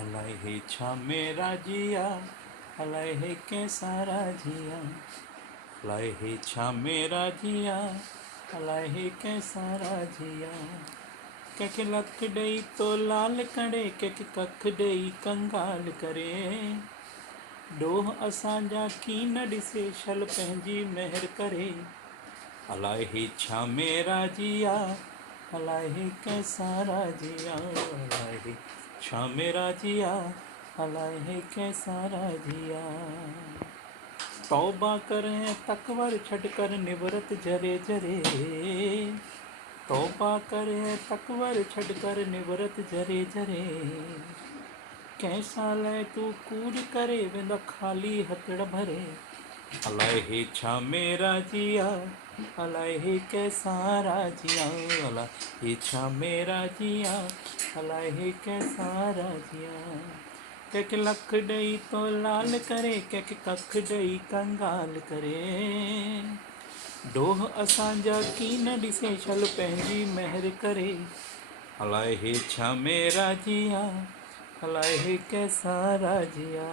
अलाए हे छा मेरा जिया, अलाए हे कैसा राजिया, अलाए हे छा मेरा जिया, अलाए हे कैसा राजिया। कंहिंखे लख ॾेई तो लाल करे, कंहिंखे कख ॾेई कंगाल करे। ॾोह असांजा कीन ॾिसे, छल पंहिंजी महर करे। अलाए हे छा मेरा जिया, अलाए हे कैसा राजिया, अलाए हे छा मेरा जिया, अलाए हे कैसा राजिया। तौबा करें तकवर छड़ कर निवरत जरे जरे, तौबा करे तकवर छड़ कर निवरत जरे जरे। कैसा लाइ तू कूड़ करे वेंदा खाली हथड़ भरे। अलाए हे छा मेरा जिया, अलाए हे कैसा राजिया, अलाए हे छा मेरा जिया, अलाए हे कैसा राजिया। कंहिंखे लख ॾेई तो लाल करे, कंहिंखे कख ॾेई कंगाल करे। ॾोह असांजा कीन ॾिसे, छल पंहिंजी महर करे। अलाए हे छा मेरा जिया, अलाए हे कैसा राजिया।